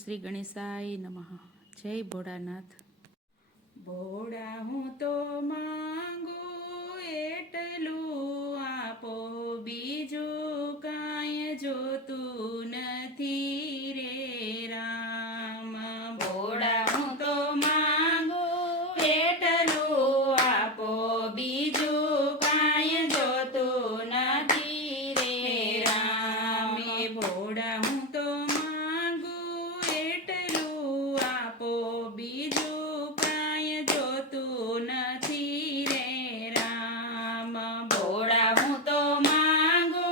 શ્રી ગણેશાય નમઃ. જય ભોળાનાથ. ભોળા હું તો માંગુ એટલું આપો, બીજું કાંઈ જોતું નથી રે રામ. ભોળા હું તો માંગુ એટલું આપો, બીજું કાંઈ જોતું નથી રે રામ. ભોળા હું તો માંગુ એટલું આપો, બીજું કાંઈ જોતું નથી રે રામ. ભોળા હું તો માંગુ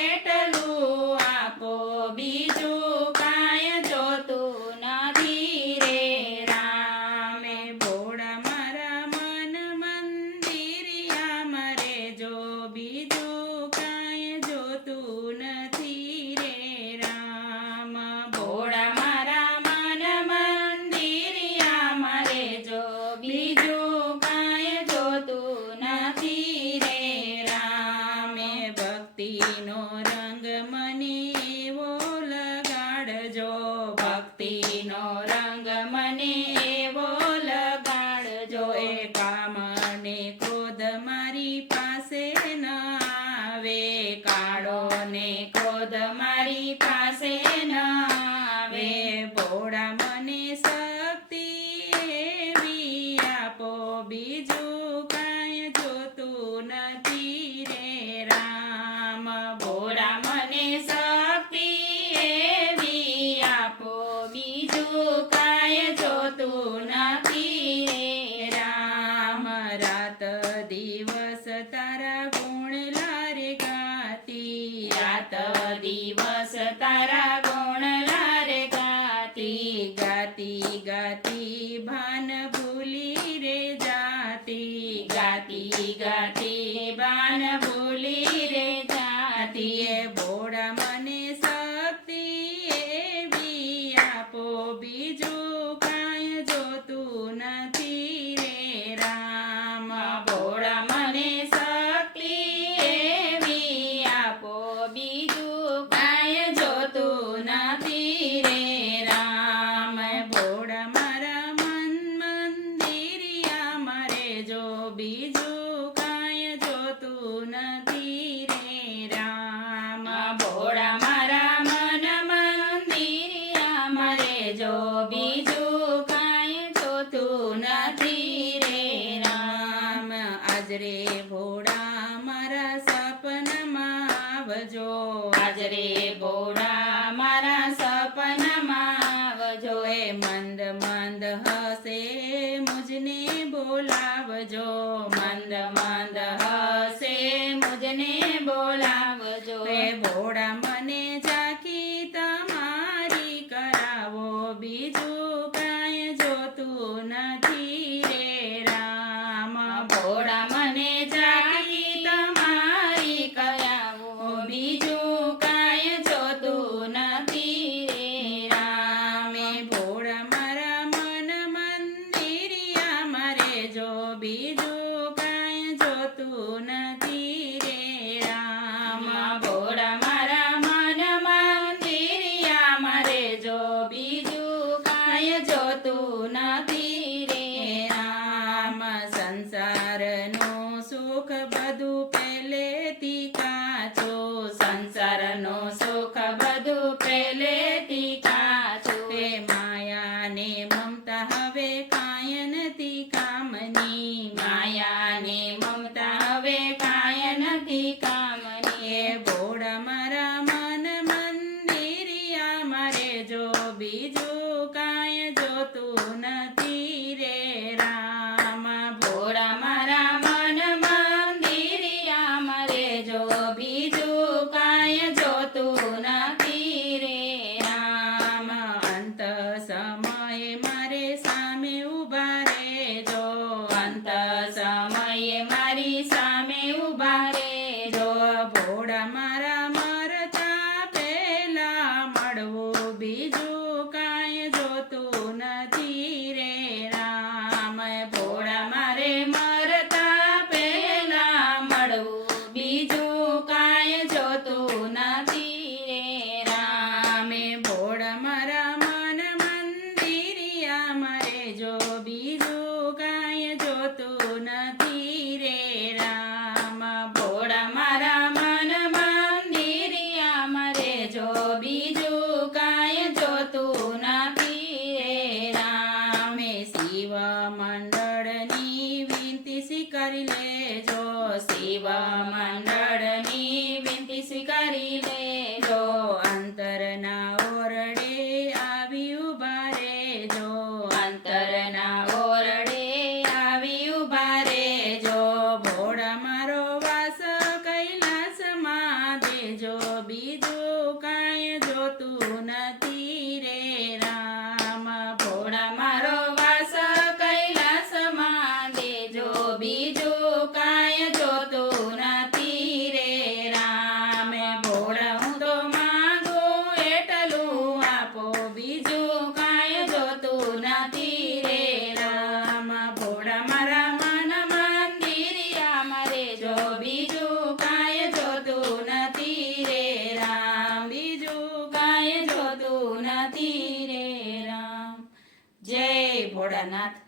એટલું આપો, બીજું કાંઈ જોતું નથી રે રામ. ભોળા મારા મન મંદિરિયા મરે જો, બીજું કાંઈ જોતું નથી રે રામ. ભોળા મારા મન મંદિરિયા મરે જો, બીજું કાંઈ જોતું નથી રે રામ. ભક્તિનો રંગ મને એવો લગાડજો, ભક્તિનો રંગ મને એવો લગાડજો. એ કામ ને ક્રોધ મારી પાસે ન આવે, કાળો ને ક્રોધ મારી પાસે ન આવે. ભોળા મને શક્તિ એવી આપો, બીજું કાંઈ જોતું નથી રે રામ. ભોળા મને શક્તિ એવી આપો, બીજું કાંઈ જોતું નથી રે રામ. રાત દિવસ તારા ગુણ લારે ગાતી, રાત દિવસ તારા ગુણ લારે ગાતી. ગાતી ગાતી ભાન ભૂલી રે જાતી, ગાતી ગાતી ભાન ભૂલી રે જાતી. એ ભોળા મને શક્તિ એવી આપો, બીજું કાંઈ જોતું નથી રે રામ. ભોળા મને શક્તિ એવી આપો, બીજું કાંઈ જોતું નથી રે રામ. ભોળા મારા મન મંદિરિયા મરે જો, બીજું કાંઈ જોતું નથી રે રામ. ભોળા મારા મન મંદિરિયા મરે જો, બીજું કાંઈ જોતું નથી રે રામ. આજરે ભોળા મારા સપનામાં આવજો, આજરે ભોળા મારા સપનામાં આવજો. એ મંદ મંદ હસે મુજને બોલાવજો, મંદ મંદ હસે મુજને બોલાવજો. એ ભોળા મને ઝાંખી તમારી કરાવો, બીજું કાંઈ જોતું નથી રે રામ. ભોળા મને ઝાંખી તમારી કરાવો, બીજું કાંઈ જોતું નથી રે રામ. ભોળા મારા મન મંદિરિયા મરે જો, બીજું કાંઈ જોતું નથી રે રામ. ભોળા મારા મન મંદિરિયા મરે જો, બીજું કાંઈ જોતું નથી રે રામ. સંસારનું સુખ બધું પહેલેથી કાચો, સંસારનું સુખ બધું પહેલેથી કાચો. એ માયા ને મમતા હવે કાંઈ નથી કામની, માયા ને મમતા હવે કાંઈ નથી કામની. એ ભોળા મારા મન મંદિરિયા મરે જો, બીજું કાંઈ જોતું નથી રે રામ. ભોળા મારા મન મંદિરિયા મરે જો, બીજું કાંઈ જોતું નથી રે રામ. અંત સમયે મારે સામે ઊભા રહેજો, અંત સમયે મારી સામે ઊભા રહેજો. ભોળા મારા મરતા પહેલા મળવું, બીજું કાંઈ જોતું નથી રે રામ. ભોળા મારે મરતા પહેલા મળવું, બીજું કાંઈ જોતું નથી રે રામ. ભોળા મારા મન સ્વીકારી લેજો. શિવ મંડળની વિનંતી સ્વીકારી લેજો. અંતરના ઓરડે આવી ઉભા રેજો. અંતરના ઓરડે આવી ઉભા રેજો. ભોળા મારો વાસ કૈલાસમાં દેજો. બીજું કાંઈ જોતું નથી રે રામ. ભોળા મારો વાસ કૈલાસમાં દેજો. બીજું કાંઈ જોતું નથી રે રામ. ભોળા હું તો માંગુ એટલું આપો. બીજું કાંઈ જોતું નથી રે રામ. ભોળા મારા મન મંદિરિયામાં રેજો. બીજું કાંઈ જોતું નથી રે રામ. બીજું કાંઈ જોતું નથી રે રામ. જય ભોળાનાથ.